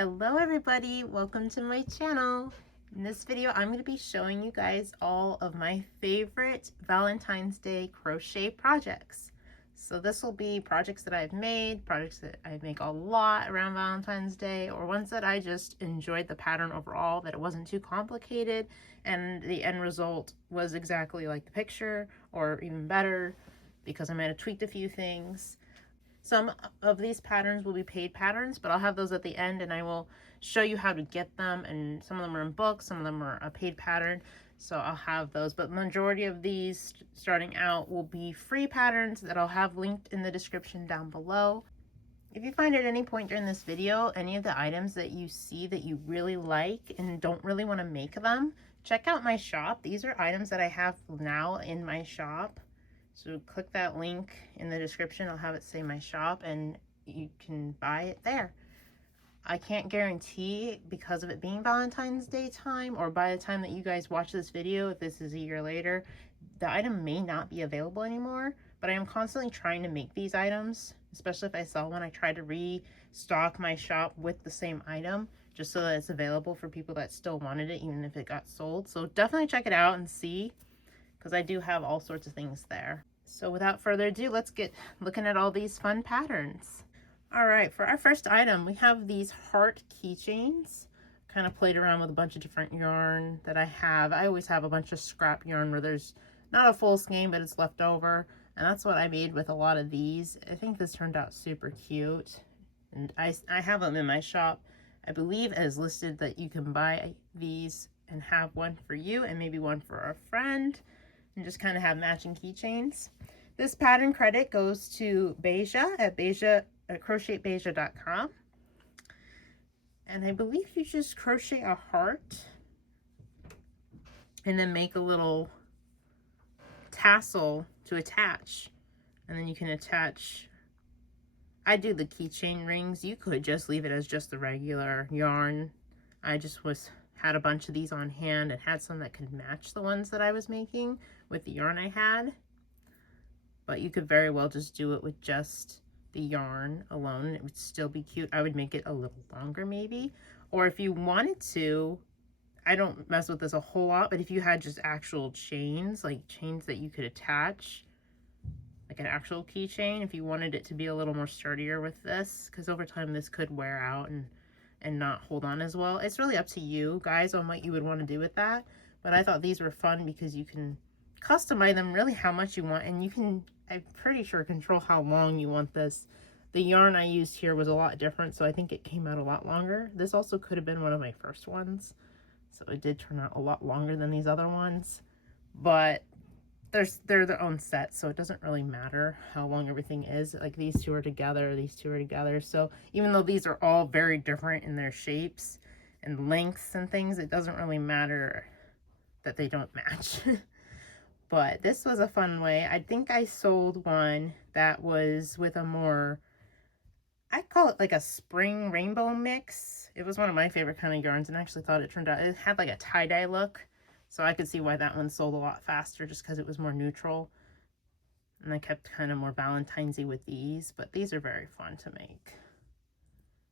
Hello everybody, welcome to my channel. In this video I'm going to be showing you guys all of my favorite Valentine's Day crochet projects. So this will be projects that I've made, projects that I make a lot around Valentine's Day, or ones that I just enjoyed the pattern overall, that it wasn't too complicated and the end result was exactly like the picture or even better because I might have tweaked a few things. Some of these patterns will be paid patterns, but I'll have those at the end and I will show you how to get them. And some of them are in books, some of them are a paid pattern. So I'll have those, but majority of these starting out will be free patterns that I'll have linked in the description down below. If you find at any point during this video any of the items that you see that you really like and don't really want to make them, check out my shop. These are items that I have now in my shop. So click that link in the description. I'll have it say my shop and you can buy it there. I can't guarantee, because of it being Valentine's Day time, or by the time that you guys watch this video, if this is a year later, the item may not be available anymore, but I am constantly trying to make these items, especially if I sell one. I try to restock my shop with the same item just so that it's available for people that still wanted it, even if it got sold. So definitely check it out and see, because I do have all sorts of things there. So without further ado, let's get looking at all these fun patterns. All right, for our first item, we have these heart keychains. Kind of played around with a bunch of different yarn that I have. I always have a bunch of scrap yarn where there's not a full skein, but it's left over. And that's what I made with a lot of these. I think this turned out super cute. And I have them in my shop. I believe it is listed that you can buy these and have one for you and maybe one for a friend, and just kind of have matching keychains. This pattern credit goes to Beja at crochetbeja.com. And I believe you just crochet a heart and then make a little tassel to attach. And then you can attach, I do the keychain rings. You could just leave it as just the regular yarn. I just had a bunch of these on hand and had some that could match the ones that I was making with the yarn I had. But you could very well just do it with just the yarn alone and it would still be cute. I would make it a little longer maybe. Or if you wanted to, I don't mess with this a whole lot, but if you had just actual chains, like chains that you could attach, like an actual keychain, if you wanted it to be a little more sturdier with this, because over time this could wear out and not hold on as well. It's really up to you guys on what you would want to do with that. But I thought these were fun because you can customize them really how much you want, and you can, I'm pretty sure, control how long you want this. The yarn I used here was a lot different, so I think it came out a lot longer. This also could have been one of my first ones, so it did turn out a lot longer than these other ones. But they're their own set, so it doesn't really matter how long everything is. Like these two are together, these two are together. So even though these are all very different in their shapes and lengths and things, it doesn't really matter that they don't match. But this was a fun way. I think I sold one that was with a more, I call it like a spring rainbow mix. It was one of my favorite kind of yarns, and I actually thought it turned out, it had like a tie-dye look. So I could see why that one sold a lot faster, just because it was more neutral. And I kept kind of more Valentine's-y with these, but these are very fun to make.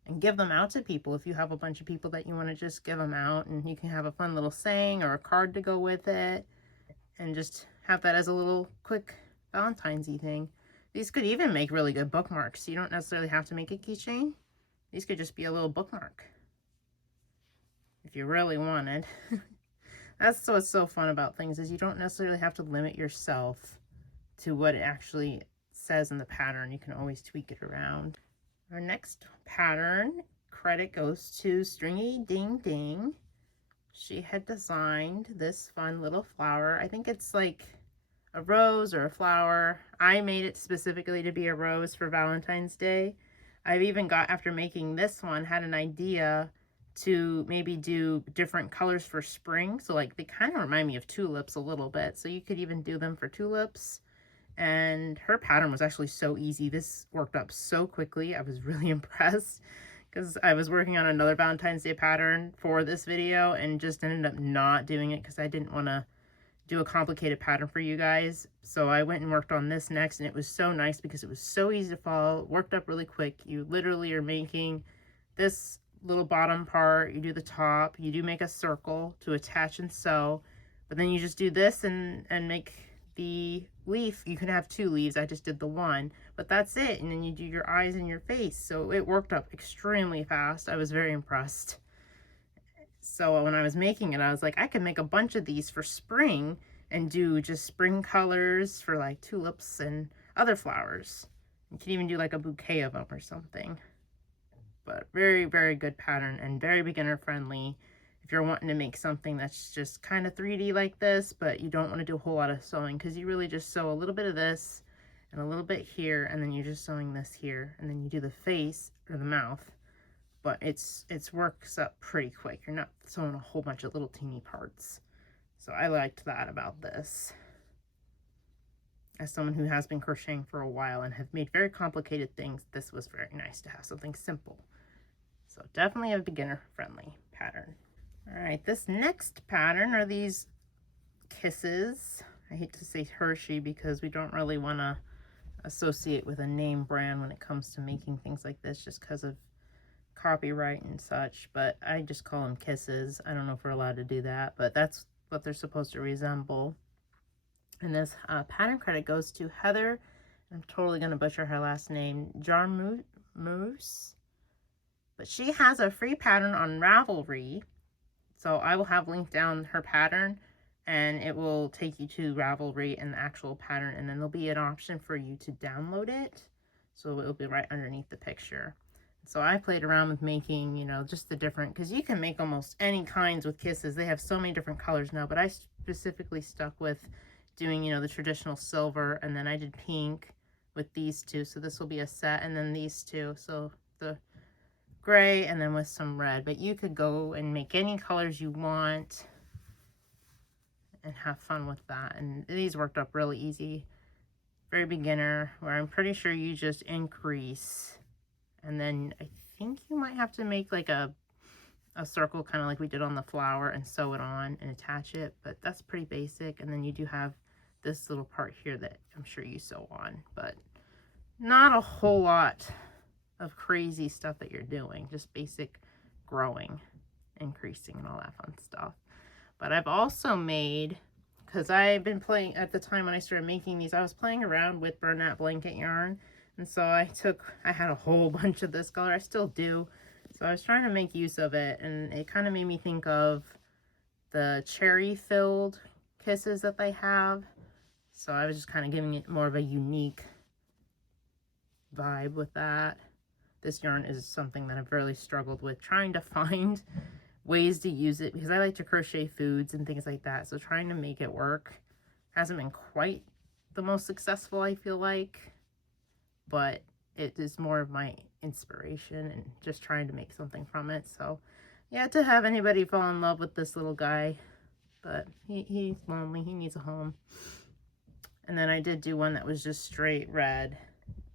And give them out to people if you have a bunch of people that you want to just give them out, and you can have a fun little saying or a card to go with it. And just have that as a little quick Valentine's-y thing. These could even make really good bookmarks. You don't necessarily have to make a keychain. These could just be a little bookmark if you really wanted. That's what's so fun about things, is you don't necessarily have to limit yourself to what it actually says in the pattern. You can always tweak it around. Our next pattern credit goes to Stringy Ding Ding. She had designed this fun little flower. I think it's like a rose or a flower. I made it specifically to be a rose for Valentine's Day. I've even got, after making this one, had an idea to maybe do different colors for spring. So like they kind of remind me of tulips a little bit. So you could even do them for tulips. And her pattern was actually so easy. This worked up so quickly. I was really impressed, because I was working on another Valentine's Day pattern for this video and just ended up not doing it because I didn't want to do a complicated pattern for you guys. So I went and worked on this next, and it was so nice because it was so easy to follow. It worked up really quick. You literally are making this little bottom part, you do the top, you do make a circle to attach and sew, but then you just do this and make the leaf. You can have 2 leaves, I just did the one, but that's it. And then you do your eyes and your face. So it worked up extremely fast. I was very impressed. So when I was making it, I was like, I could make a bunch of these for spring and do just spring colors for like tulips and other flowers. You can even do like a bouquet of them or something. But very, very good pattern and very beginner friendly. If you're wanting to make something that's just kind of 3D like this, but you don't want to do a whole lot of sewing, because you really just sew a little bit of this and a little bit here, and then you're just sewing this here, and then you do the face or the mouth. But it's works up pretty quick. You're not sewing a whole bunch of little teeny parts. So I liked that about this. As someone who has been crocheting for a while and have made very complicated things, this was very nice to have something simple. So definitely a beginner friendly pattern. All right, this next pattern are these kisses. I hate to say Hershey because we don't really want to associate with a name brand when it comes to making things like this, just because of copyright and such, but I just call them kisses. I don't know if we're allowed to do that, but that's what they're supposed to resemble. And this pattern credit goes to Heather. I'm totally going to butcher her last name, Jarmoose. But she has a free pattern on Ravelry. So I will have linked down her pattern, and it will take you to Ravelry and the actual pattern. And then there'll be an option for you to download it. So it'll be right underneath the picture. So I played around with making, you know, just the different, because you can make almost any kinds with kisses. They have so many different colors now, but I specifically stuck with doing, you know, the traditional silver, and then I did pink with these two. So this will be a set, and then these two. So the gray and then with some red, but you could go and make any colors you want and have fun with that. And these worked up really easy. Very beginner, where I'm pretty sure you just increase. And then I think you might have to make like a circle, kind of like we did on the flower, and sew it on and attach it. But that's pretty basic. And then you do have this little part here that I'm sure you sew on. But not a whole lot of crazy stuff that you're doing. Just basic growing, increasing, and all that fun stuff. But I've also made, because I've been playing, at the time when I started making these, I was playing around with Bernat blanket yarn. And so I had a whole bunch of this color. I still do. So I was trying to make use of it, and it kind of made me think of the cherry-filled kisses that they have. So I was just kind of giving it more of a unique vibe with that. This yarn is something that I've really struggled with, trying to find ways to use it, because I like to crochet foods and things like that. So trying to make it work hasn't been quite the most successful, I feel like. But it is more of my inspiration and just trying to make something from it. So yeah, to have anybody fall in love with this little guy, but he's lonely, he needs a home. And then I did do one that was just straight red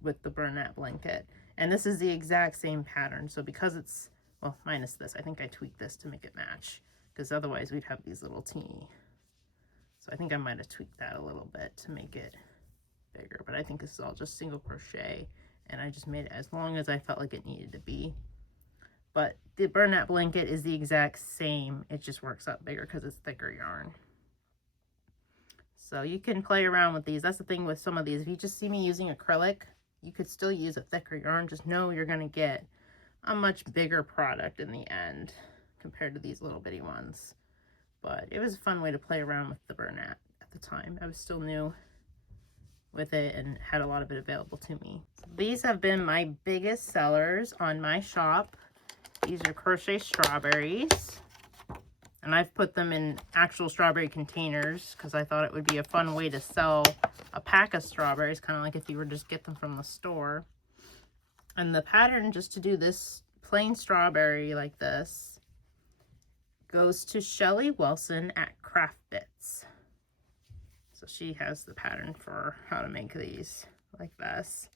with the Bernat blanket, and this is the exact same pattern. So because it's, well, minus this, I think I tweaked this to make it match, because otherwise we'd have these little teeny. So I think I might have tweaked that a little bit to make it bigger, but I think this is all just single crochet, and I just made it as long as I felt like it needed to be. But the Bernat blanket is the exact same, it just works out bigger because it's thicker yarn. So you can play around with these. That's the thing with some of these. If you just see me using acrylic, you could still use a thicker yarn. Just know you're going to get a much bigger product in the end compared to these little bitty ones. But it was a fun way to play around with the Bernat at the time. I was still new with it and had a lot of it available to me. So these have been my biggest sellers on my shop. These are crochet strawberries, and I've put them in actual strawberry containers because I thought it would be a fun way to sell a pack of strawberries, kind of like if you were just get them from the store. And the pattern, just to do this plain strawberry like this, goes to Shelly Wilson at Craft Bits. So she has the pattern for how to make these like this.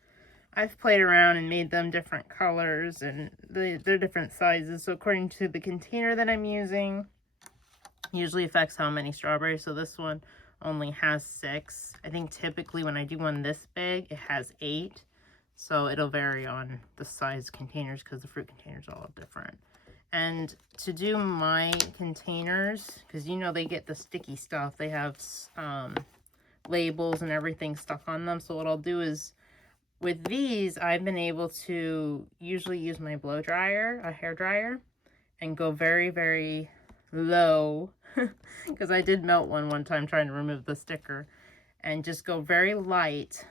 I've played around and made them different colors, and they're different sizes. So according to the container that I'm using, usually affects how many strawberries. So this one only has 6. I think typically when I do one this big, it has 8. So it'll vary on the size containers because the fruit containers are all different. And to do my containers, because you know they get the sticky stuff, they have labels and everything stuck on them. So what I'll do is, with these, I've been able to usually use my blow dryer, a hair dryer, and go very, very low, because I did melt one time trying to remove the sticker, and just go very light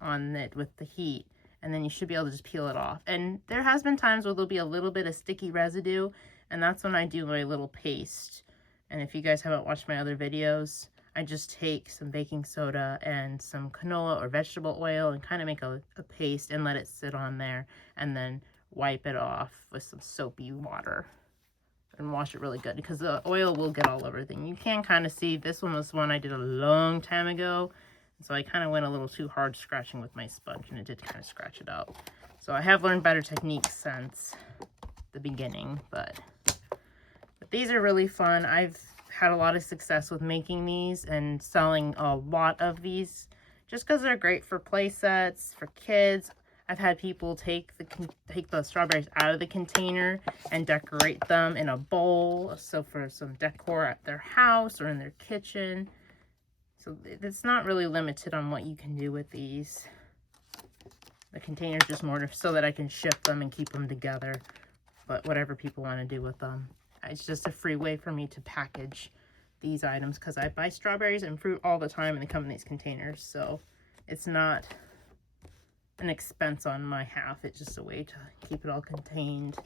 on it with the heat, and then you should be able to just peel it off. And there has been times where there'll be a little bit of sticky residue, and that's when I do my little paste. And if you guys haven't watched my other videos, I just take some baking soda and some canola or vegetable oil and kind of make a paste and let it sit on there, and then wipe it off with some soapy water and wash it really good, because the oil will get all over everything. You can kind of see, this one was one I did a long time ago, so I kind of went a little too hard scratching with my sponge, and it did kind of scratch it out. So I have learned better techniques since the beginning, but these are really fun. I've had a lot of success with making these and selling a lot of these just because they're great for play sets, for kids. I've had people take the strawberries out of the container and decorate them in a bowl, so for some decor at their house or in their kitchen. So it's not really limited on what you can do with these. The container's just more so that I can ship them and keep them together, but whatever people want to do with them. It's just a free way for me to package these items, because I buy strawberries and fruit all the time and they come in these containers, so it's not an expense on my half. It's just a way to keep it all contained,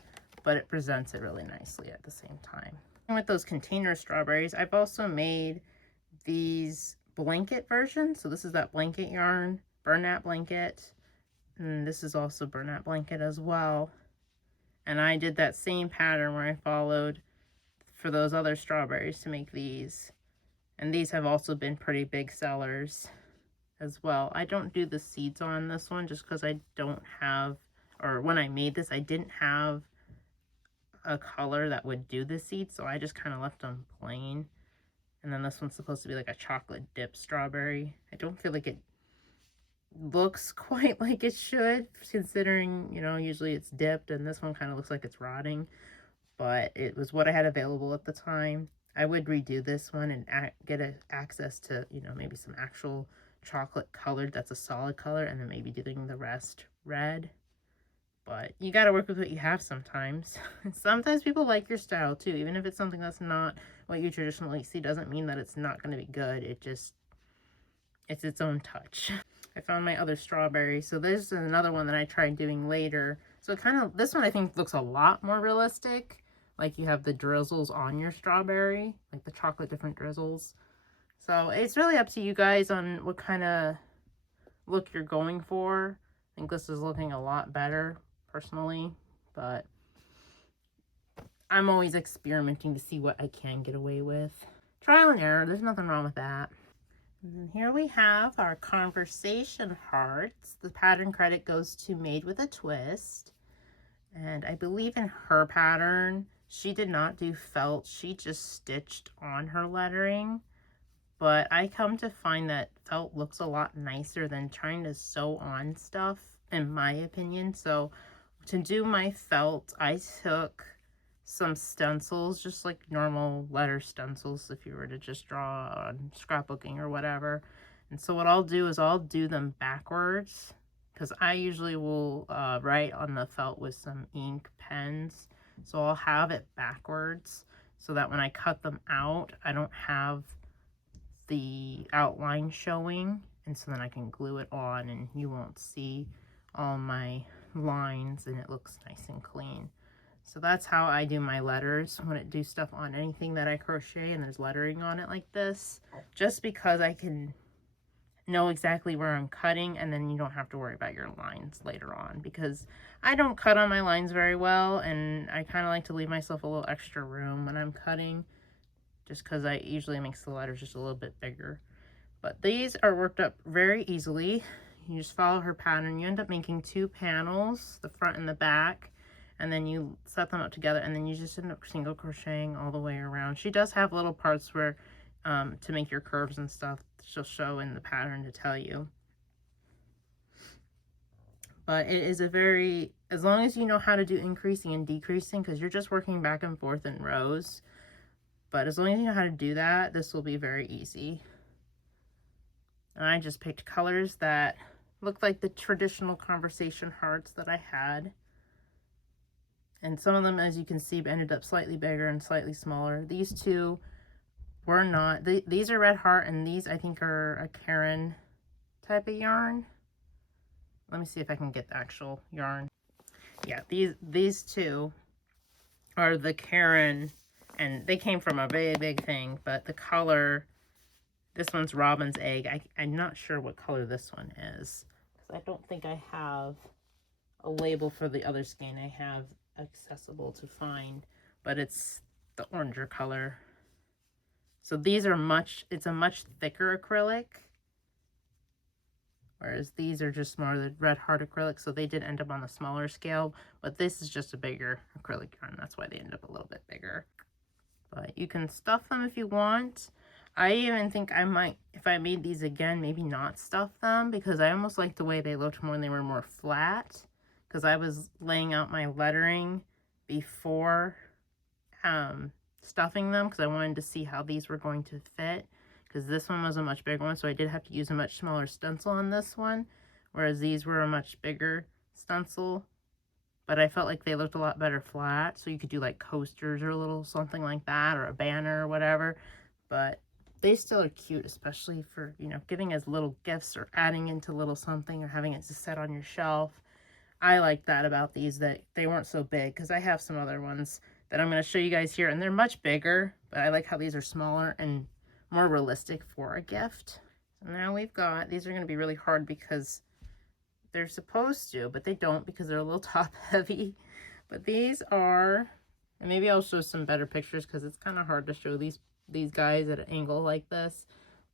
but it presents it really nicely at the same time. And with those container strawberries, I've also made these blanket versions. So this is that blanket yarn, burnap blanket, and this is also burnap blanket as well. And I did that same pattern where I followed for those other strawberries to make these. And these have also been pretty big sellers as well. I don't do the seeds on this one just because I don't have, or when I made this, I didn't have a color that would do the seeds, so I just kind of left them plain. And then this one's supposed to be like a chocolate dip strawberry. I don't feel like it looks quite like it should, considering, you know, usually it's dipped, and this one kind of looks like it's rotting, but it was what I had available at the time. I would redo this one and get access to, you know, maybe some actual chocolate colored that's a solid color, and then maybe doing the rest red. But you got to work with what you have sometimes. Sometimes people like your style too, even if it's something that's not what you traditionally see. Doesn't mean that it's not going to be good. It's its own touch. I found my other strawberry, so this is another one that I tried doing later. So kind of, this one I think looks a lot more realistic. Like you have the drizzles on your strawberry, like the chocolate different drizzles. So it's really up to you guys on what kind of look you're going for. I think this is looking a lot better personally, but I'm always experimenting to see what I can get away with. Trial and error, there's nothing wrong with that. And then here we have our conversation hearts. The pattern credit goes to Made with a Twist. And I believe in her pattern, she did not do felt. She just stitched on her lettering. But I come to find that felt looks a lot nicer than trying to sew on stuff, in my opinion. So to do my felt, I took some stencils, just like normal letter stencils if you were to just draw on scrapbooking or whatever. And so what I'll do is I'll do them backwards, because I usually will write on the felt with some ink pens. So I'll have it backwards so that when I cut them out, I don't have the outline showing, and so then I can glue it on and you won't see all my lines, and it looks nice and clean. So that's how I do my letters when I do stuff on anything that I crochet and there's lettering on it like this, just because I can know exactly where I'm cutting, and then you don't have to worry about your lines later on, because I don't cut on my lines very well, and I kind of like to leave myself a little extra room when I'm cutting, just because I usually makes the letters just a little bit bigger. But these are worked up very easily. You just follow her pattern. You end up making 2 panels, the front and the back, and then you set them up together, and then you just end up single crocheting all the way around. She does have little parts where to make your curves and stuff, she'll show in the pattern to tell you. But it is a very, as long as you know how to do increasing and decreasing, because you're just working back and forth in rows, but as long as you know how to do that, this will be very easy. And I just picked colors that looked like the traditional conversation hearts that I had. And some of them, as you can see, ended up slightly bigger and slightly smaller. These two were not. These are red heart, and these I think are a Karen type of yarn. Let me see if I can get the actual yarn. Yeah, these two are the Karen, and they came from a big thing, but the color, this one's Robin's Egg. I'm not sure what color this one is, because I don't think I have a label for the other skein I have accessible to find, but it's the oranger color. So these are it's a much thicker acrylic, whereas these are just more the red heart acrylic, so they did end up on the smaller scale, but this is just a bigger acrylic yarn. That's why they end up a little bit bigger. But you can stuff them if you want. I even think I might, if I made these again, maybe not stuff them, because I almost like the way they looked more when they were more flat, because I was laying out my lettering before stuffing them, because I wanted to see how these were going to fit, because this one was a much bigger one, so I did have to use a much smaller stencil on this one, whereas these were a much bigger stencil. But I felt like they looked a lot better flat, so you could do like coasters or a little something like that, or a banner or whatever. But they still are cute, especially for, you know, giving as little gifts or adding into little something or having it to set on your shelf. I like that about these, that they weren't so big, because I have some other ones that I'm going to show you guys here, and they're much bigger, but I like how these are smaller and more realistic for a gift. So now we've got, these are going to be really hard because they're supposed to, but they don't, because they're a little top heavy. But these are, and maybe I'll show some better pictures because it's kind of hard to show these guys at an angle like this,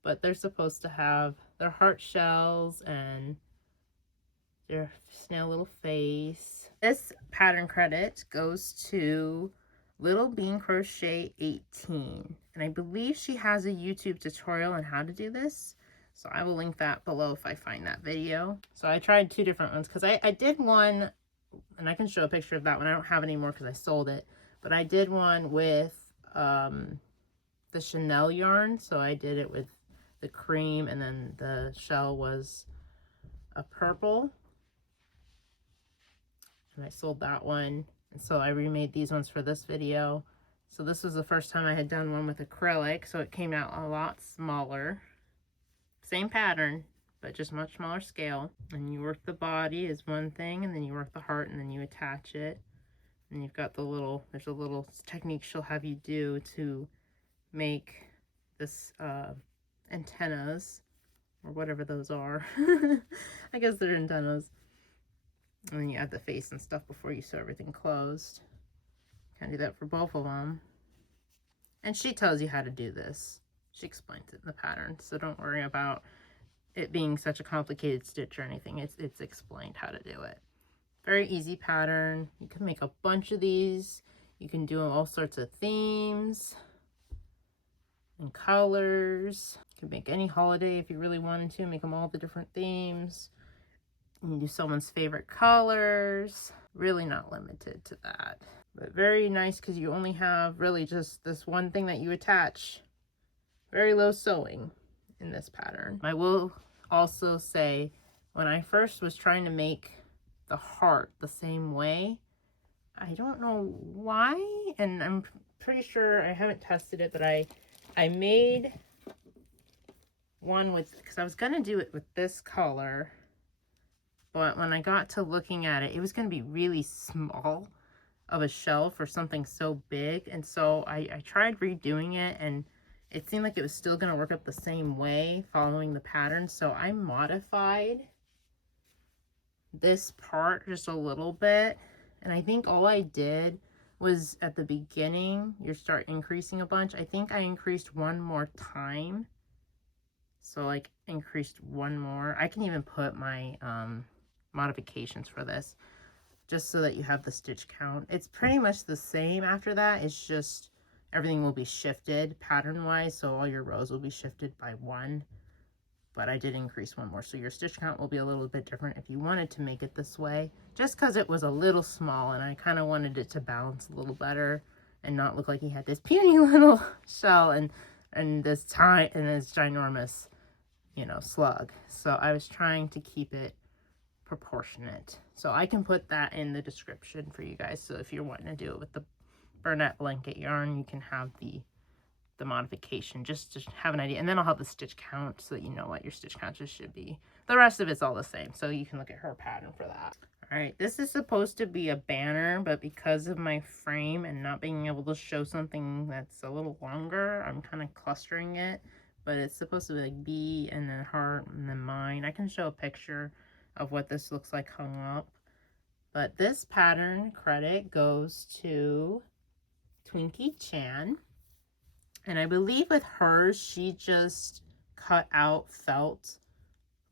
but they're supposed to have their heart shells and their snail little face. This pattern credit goes to Little Bean Crochet 18, and I believe she has a YouTube tutorial on how to do this, so I will link that below if I find that video. So I tried two different ones, because I did one, and I can show a picture of that one. I don't have it anymore because I sold it, but I did one with the Chanel yarn, so I did it with the cream, and then the shell was a purple, and I sold that one. And so I remade these ones for this video. So this was the first time I had done one with acrylic, so it came out a lot smaller. Same pattern, but just much smaller scale. And you work the body is one thing, and then you work the heart, and then you attach it. And you've got the little, there's a little technique she'll have you do to make this antennas, or whatever those are. I guess they're antennas. And then you add the face and stuff before you sew everything closed. Can do that for both of them. And she tells you how to do this. She explains it in the pattern, so don't worry about it being such a complicated stitch or anything. It's explained how to do it. Very easy pattern. You can make a bunch of these. You can do all sorts of themes and colors. You can make any holiday if you really wanted to. Make them all the different themes. You can do someone's favorite colors. Really not limited to that. But very nice, because you only have really just this one thing that you attach. Very low sewing in this pattern. I will also say, when I first was trying to make the heart the same way, I don't know why, and I'm pretty sure, I haven't tested it, but I made one with, because I was going to do it with this color, but when I got to looking at it, it was going to be really small of a shell for something so big, and so I tried redoing it, and it seemed like it was still going to work up the same way following the pattern, so I modified this part just a little bit. And I think all I did was, at the beginning, you start increasing a bunch. I think I increased one more time, so like increased one more. I can even put my modifications for this, just so that you have the stitch count. It's pretty much the same after that. It's just everything will be shifted pattern wise, so all your rows will be shifted by one. but I did increase one more. So your stitch count will be a little bit different if you wanted to make it this way, just because it was a little small and I kind of wanted it to balance a little better and not look like he had this puny little shell and this ginormous, you know, slug. So I was trying to keep it proportionate. So I can put that in the description for you guys. So if you're wanting to do it with the Bernette blanket yarn, you can have the modification just to have an idea. And then I'll have the stitch count so that you know what your stitch count should be. The rest of it's all the same. So you can look at her pattern for that. All right, this is supposed to be a banner, but because of my frame and not being able to show something that's a little longer, I'm kind of clustering it. But it's supposed to be like B and then heart and then mine. I can show a picture of what this looks like hung up. But this pattern credit goes to Twinkie Chan. And I believe with hers, she just cut out felt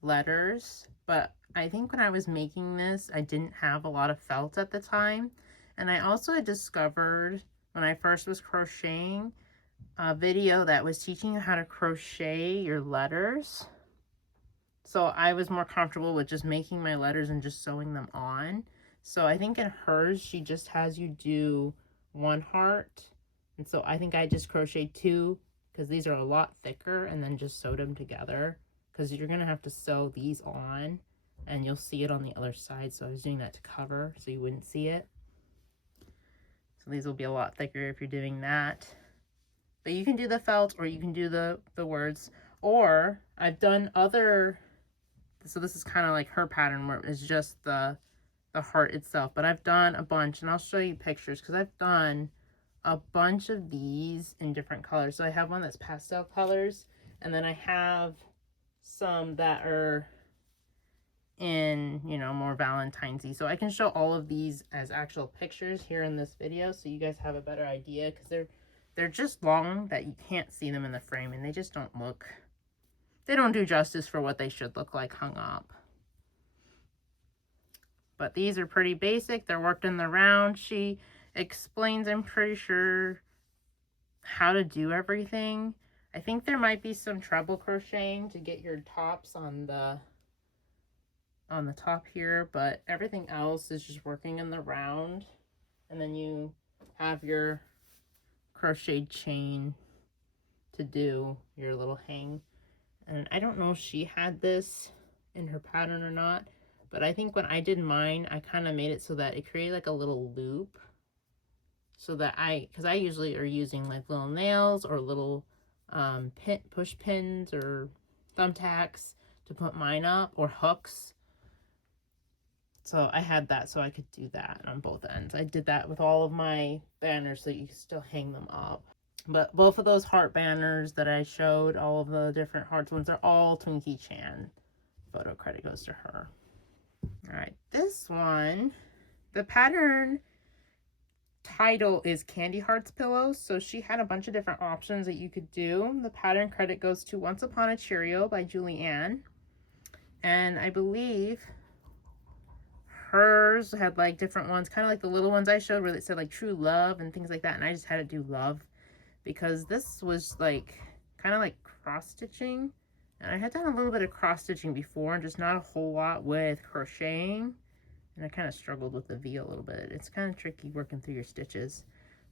letters. But I think when I was making this, I didn't have a lot of felt at the time. And I also had discovered when I first was crocheting a video that was teaching you how to crochet your letters. So I was more comfortable with just making my letters and just sewing them on. So I think in hers, she just has you do one heart. And so I think I just crocheted 2 because these are a lot thicker and then just sewed them together because you're going to have to sew these on and you'll see it on the other side. So I was doing that to cover so you wouldn't see it. So these will be a lot thicker if you're doing that. But you can do the felt or you can do the words. Or I've done other, so this is kind of like her pattern where it's just the heart itself. But I've done a bunch and I'll show you pictures because I've done a bunch of these in different colors. So I have one that's pastel colors and then I have some that are in, you know, more Valentine's-y. So I can show all of these as actual pictures here in this video so you guys have a better idea because they're just long that you can't see them in the frame and they just don't look, they don't do justice for what they should look like hung up. But these are pretty basic. They're worked in the round. She explains, I'm pretty sure, how to do everything. I think there might be some treble crocheting to get your tops on the top here, but everything else is just working in the round. And then you have your crocheted chain to do your little hang. And I don't know if she had this in her pattern or not, but I think when I did mine, I kind of made it so that it created like a little loop. So that because I usually are using like little nails or little push pins or thumbtacks to put mine up or hooks. So I had that so I could do that on both ends. I did that with all of my banners so you can still hang them up. But both of those heart banners that I showed, all of the different hearts ones, are all Twinkie Chan. Photo credit goes to her. All right, this one, the pattern title is Candy Hearts Pillows. So she had a bunch of different options that you could do. The pattern credit goes to Once Upon a Cheerio by Julie Ann. And I believe hers had like different ones, kind of like the little ones I showed where it said like True Love and things like that. And I just had to do love because this was like kind of like cross stitching. And I had done a little bit of cross stitching before, just not a whole lot with crocheting. And I kind of struggled with the V a little bit. It's kind of tricky working through your stitches.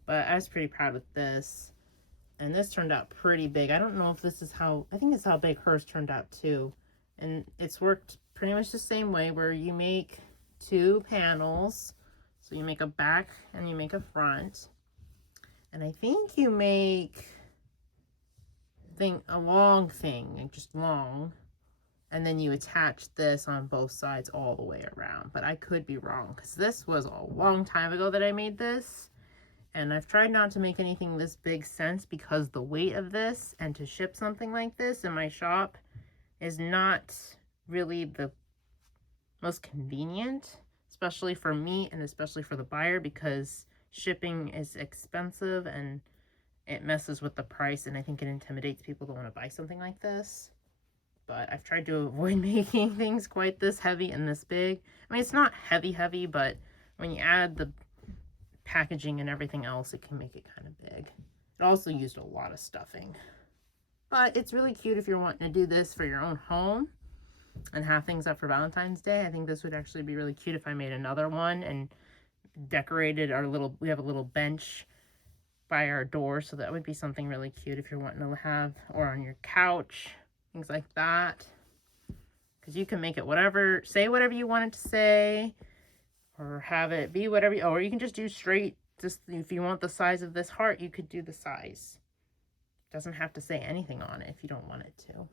But I was pretty proud with this. And this turned out pretty big. I don't know if this is how, I think it's how big hers turned out too. And it's worked pretty much the same way where you make 2 panels. So you make a back and you make a front. And I think you make a long thing, like just long. And then you attach this on both sides all the way around. But I could be wrong because this was a long time ago that I made this. And I've tried not to make anything this big since because the weight of this and to ship something like this in my shop is not really the most convenient, especially for me and especially for the buyer because shipping is expensive and it messes with the price and I think it intimidates people to want to buy something like this. But I've tried to avoid making things quite this heavy and this big. I mean, it's not heavy, but when you add the packaging and everything else, it can make it kind of big. It also used a lot of stuffing. But it's really cute if you're wanting to do this for your own home and have things up for Valentine's Day. I think this would actually be really cute if I made another one and decorated our little, we have a little bench by our door, so that would be something really cute if you're wanting to have, or on your couch, things like that. Because you can make it whatever, say whatever you want it to say, or have it be whatever, or you can just do straight, just if you want the size of this heart, you could do the size. It doesn't have to say anything on it if you don't want it to.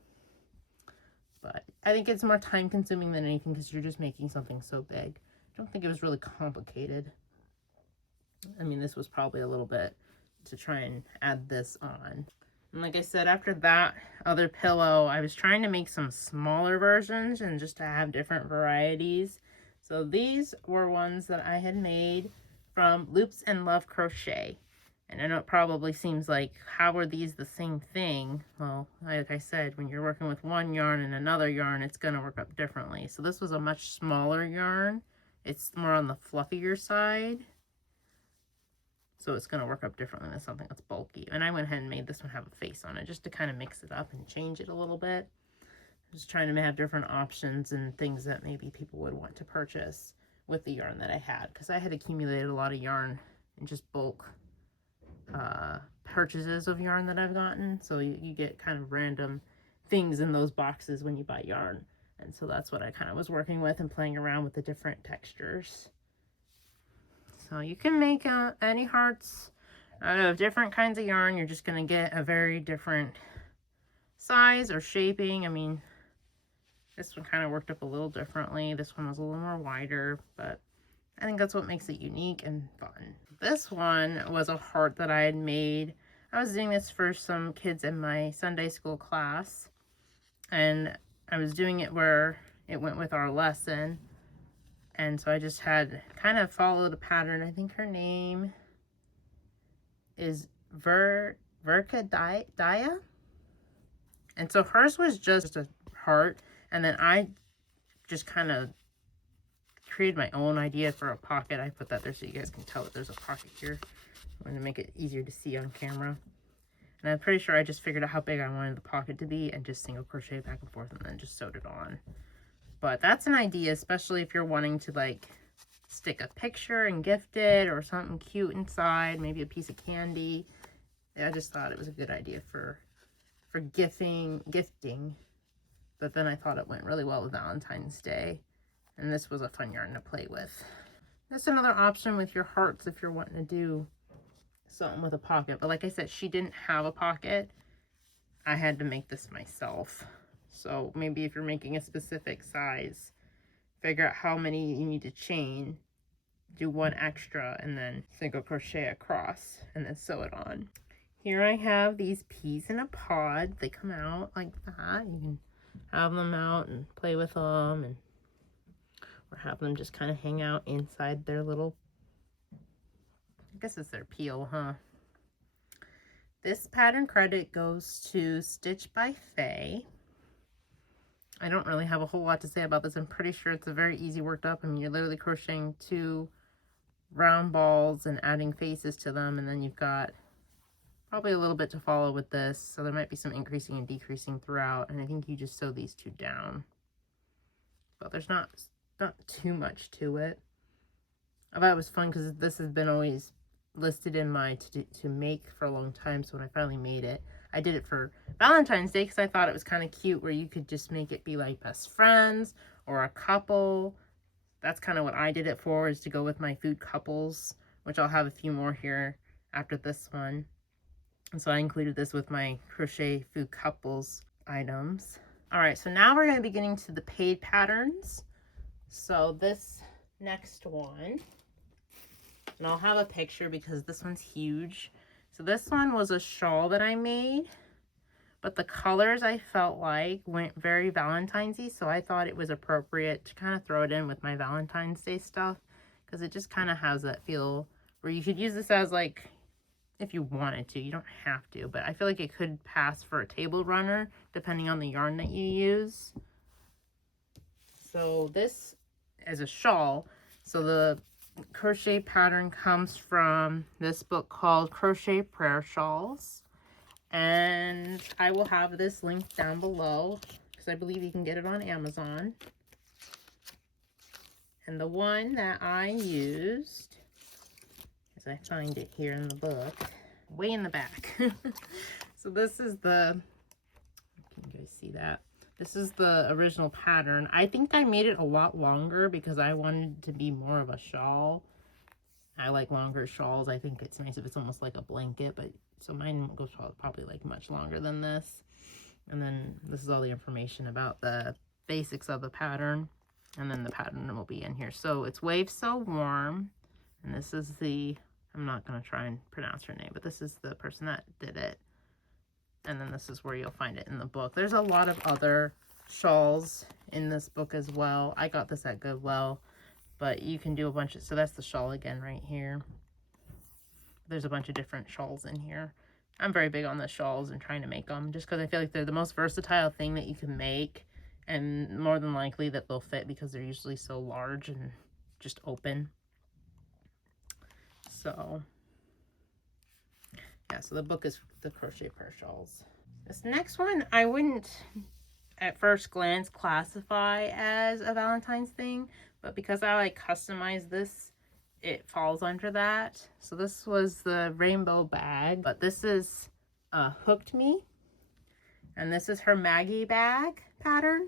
But I think it's more time consuming than anything because you're just making something so big. I don't think it was really complicated. I mean, this was probably a little bit to try and add this on. And like I said, after that other pillow, I was trying to make some smaller versions and just to have different varieties. So these were ones that I had made from Loops and Love Crochet. And I know it probably seems like, how are these the same thing? Well, like I said, when you're working with one yarn and another yarn, it's going to work up differently. So this was a much smaller yarn. It's more on the fluffier side. So it's going to work up differently than something that's bulky. And I went ahead and made this one have a face on it just to kind of mix it up and change it a little bit. Just trying to have different options and things that maybe people would want to purchase with the yarn that I had. Because I had accumulated a lot of yarn in just bulk purchases of yarn that I've gotten. So you get kind of random things in those boxes when you buy yarn. And so that's what I kind of was working with and playing around with the different textures. So you can make any hearts out of different kinds of yarn. You're just going to get a very different size or shaping. I mean, this one kind of worked up a little differently. This one was a little more wider, but I think that's what makes it unique and fun. This one was a heart that I had made. I was doing this for some kids in my Sunday school class, and I was doing it where it went with our lesson. And so I just had kind of followed a pattern. I think her name is Verkadaya. And so hers was just a heart. And then I just kind of created my own idea for a pocket. I put that there so you guys can tell that there's a pocket here. I'm going to make it easier to see on camera. And I'm pretty sure I just figured out how big I wanted the pocket to be and just single crochet back and forth and then just sewed it on. But that's an idea, especially if you're wanting to like stick a picture and gift it or something cute inside, maybe a piece of candy. I just thought it was a good idea for gifting. But then I thought it went really well with Valentine's Day. And this was a fun yarn to play with. That's another option with your hearts if you're wanting to do something with a pocket. But like I said, she didn't have a pocket. I had to make this myself. So maybe if you're making a specific size, figure out how many you need to chain, do one extra, and then single crochet across, and then sew it on. Here I have these peas in a pod. They come out like that. You can have them out and play with them, and or have them just kind of hang out inside their little, I guess it's their peel, huh? This pattern credit goes to Stitch by Faye. I don't really have a whole lot to say about this. I'm pretty sure it's a very easy worked up. I mean, you're literally crocheting 2 round balls and adding faces to them, and then you've got probably a little bit to follow with this. So there might be some increasing and decreasing throughout, and I think you just sew these 2 down. But there's not too much to it. I thought it was fun because this has been always listed in my to make for a long time. So when I finally made it, I did it for Valentine's Day because I thought it was kind of cute where you could just make it be like best friends or a couple. That's kind of what I did it for, is to go with my food couples, which I'll have a few more here after this one. And so I included this with my crochet food couples items. All right, so now we're going to be getting to the paid patterns. So this next one, and I'll have a picture because this one's huge. So this one was a shawl that I made, but the colors I felt like went very Valentine's-y, so I thought it was appropriate to kind of throw it in with my Valentine's Day stuff because it just kind of has that feel where you could use this as like, if you wanted to, you don't have to, but I feel like it could pass for a table runner depending on the yarn that you use. So this is a shawl. So the crochet pattern comes from this book called Crochet Prayer Shawls, And I will have this linked down below because I believe you can get it on Amazon. And the one that I used, as I find it here in the book, way in the back. So this is the, can you guys see that? This is the original pattern. I think I made it a lot longer because I wanted it to be more of a shawl. I like longer shawls. I think it's nice if it's almost like a blanket, but so mine goes probably like much longer than this. And then this is all the information about the basics of the pattern. And then the pattern will be in here. So it's Wave So Warm. And this is the, I'm not going to try and pronounce her name, but this is the person that did it. And then this is where you'll find it in the book. There's a lot of other shawls in this book as well. I got this at Goodwill, but you can do a bunch of, so that's the shawl again right here. There's a bunch of different shawls in here. I'm very big on the shawls and trying to make them just because I feel like they're the most versatile thing that you can make, and more than likely that they'll fit because they're usually so large and just open. So yeah, so the book is the Crochet Purse Shawls. This next one I wouldn't at first glance classify as a Valentine's thing, but because I like customize this, it falls under that. So this was the rainbow bag, but this is Hooked Me, and this is her Maggie Bag pattern.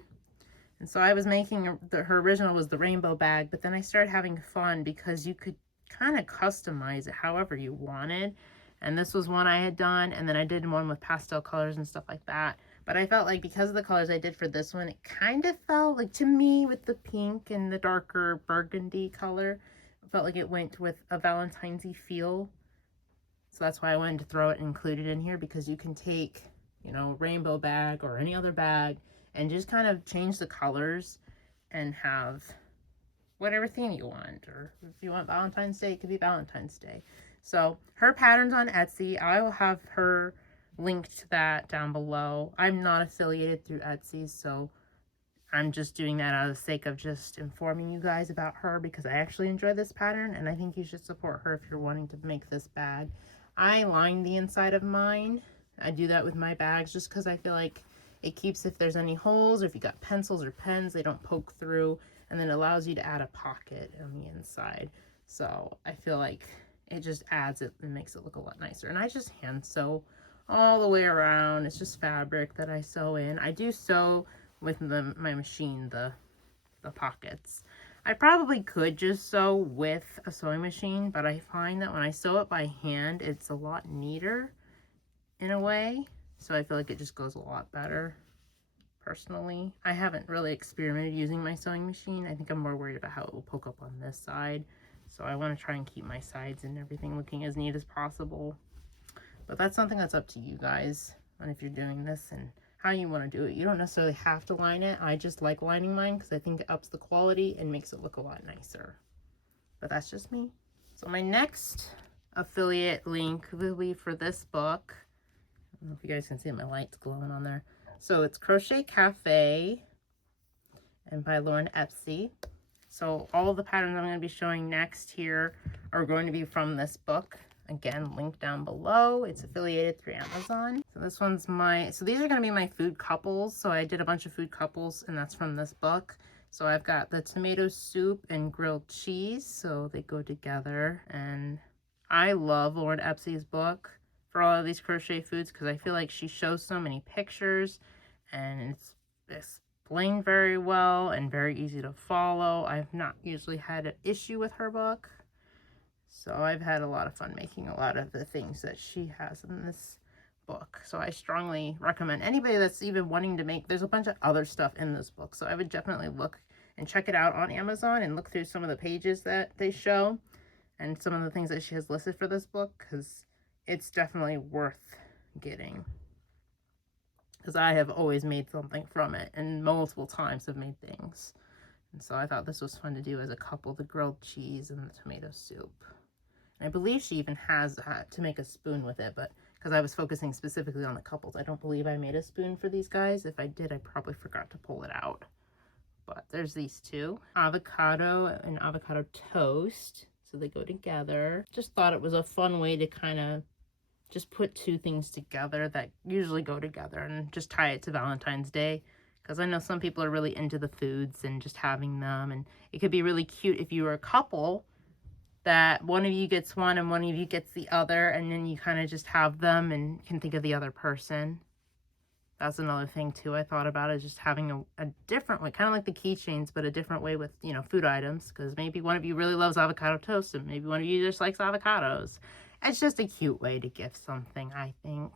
And so I was making her original was the rainbow bag, but then I started having fun because you could kind of customize it however you wanted. And this was one I had done, and then I did one with pastel colors and stuff like that. But I felt like because of the colors I did for this one, it kind of felt like, to me, with the pink and the darker burgundy color, it felt like it went with a Valentine's-y feel. So that's why I wanted to throw it and include it in here, because you can take, you know, rainbow bag or any other bag and just kind of change the colors and have whatever theme you want. Or if you want Valentine's Day, it could be Valentine's Day. So her pattern's on Etsy. I will have her linked to that down below. I'm not affiliated through Etsy, so I'm just doing that out of the sake of just informing you guys about her, because I actually enjoy this pattern and I think you should support her if you're wanting to make this bag. I line the inside of mine. I do that with my bags just because I feel like it keeps, if there's any holes or if you got pencils or pens, they don't poke through, and then it allows you to add a pocket on the inside. So I feel like it just adds it and makes it look a lot nicer. And I just hand sew all the way around. It's just fabric that I sew in. I do sew with my machine the pockets. I probably could just sew with a sewing machine, but I find that when I sew it by hand, it's a lot neater in a way. So I feel like it just goes a lot better personally. I haven't really experimented using my sewing machine. I think I'm more worried about how it will poke up on this side. So I want to try and keep my sides and everything looking as neat as possible. But that's something that's up to you guys on if you're doing this and how you want to do it. You don't necessarily have to line it. I just like lining mine because I think it ups the quality and makes it look a lot nicer. But that's just me. So my next affiliate link will be for this book. I don't know if you guys can see my lights glowing on there. So it's Crochet Cafe and by Lauren Epsey. So all of the patterns I'm going to be showing next here are going to be from this book. Again, linked down below. It's affiliated through Amazon. So this one's so these are going to be my food couples. So I did a bunch of food couples, and that's from this book. So I've got the tomato soup and grilled cheese, so they go together. And I love Lauren Epsey's book for all of these crochet foods because I feel like she shows so many pictures, and it's explained very well and very easy to follow. I've not usually had an issue with her book. So I've had a lot of fun making a lot of the things that she has in this book. So I strongly recommend anybody that's even wanting to make, there's a bunch of other stuff in this book. So I would definitely look and check it out on Amazon and look through some of the pages that they show and some of the things that she has listed for this book, because it's definitely worth getting. Because I have always made something from it and multiple times have made things. And so I thought this was fun to do as a couple, the grilled cheese and the tomato soup. And I believe she even has to make a spoon with it, but because I was focusing specifically on the couples, I don't believe I made a spoon for these guys. If I did, I probably forgot to pull it out. But there's these two, avocado and avocado toast. So they go together. Just thought it was a fun way to kind of just put two things together that usually go together and just tie it to Valentine's Day. Because I know some people are really into the foods and just having them. And it could be really cute if you were a couple that one of you gets one and one of you gets the other. And then you kind of just have them and can think of the other person. That's another thing too I thought about, is just having a different way, kind of like the keychains, but a different way with, you know, food items. Because maybe one of you really loves avocado toast and maybe one of you just likes avocados. It's just a cute way to gift something, I think,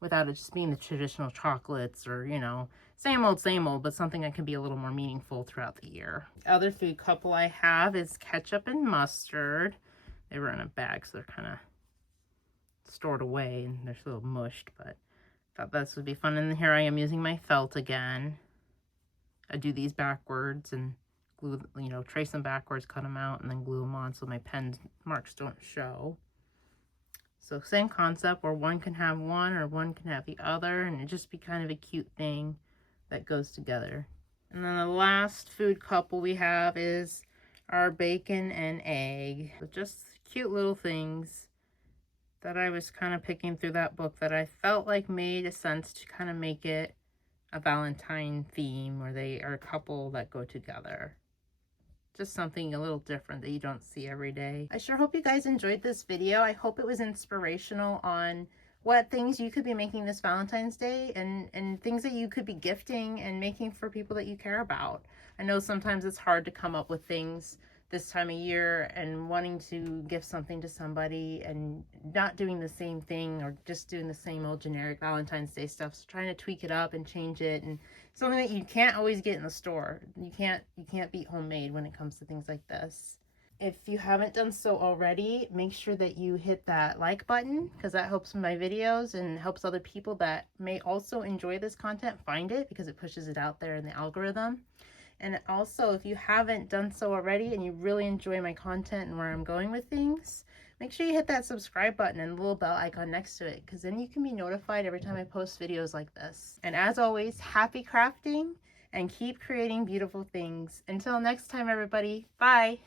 without it just being the traditional chocolates or, you know, same old, but something that can be a little more meaningful throughout the year. The other food couple I have is Ketchup and Mustard. They were in a bag, so they're kind of stored away and they're still mushed, but thought this would be fun. And here I am using my felt again. I do these backwards and glue, you know, trace them backwards, cut them out, and then glue them on so my pen marks don't show. So same concept, where one can have one or one can have the other, and it just be kind of a cute thing that goes together. And then the last food couple we have is our bacon and egg. So just cute little things that I was kind of picking through that book that I felt like made a sense to kind of make it a Valentine theme, where they are a couple that go together. Just something a little different that you don't see every day. I sure hope you guys enjoyed this video. I hope it was inspirational on what things you could be making this Valentine's Day and things that you could be gifting and making for people that you care about. I know sometimes it's hard to come up with things this time of year and wanting to gift something to somebody and not doing the same thing or just doing the same old generic Valentine's Day stuff. So trying to tweak it up and change it, and something that you can't always get in the store. You can't beat homemade when it comes to things like this. If you haven't done so already, make sure that you hit that like button, because that helps my videos and helps other people that may also enjoy this content find it, because it pushes it out there in the algorithm. And also, if you haven't done so already and you really enjoy my content and where I'm going with things, make sure you hit that subscribe button and the little bell icon next to it, because then you can be notified every time I post videos like this. And as always, happy crafting and keep creating beautiful things. Until next time, everybody, bye!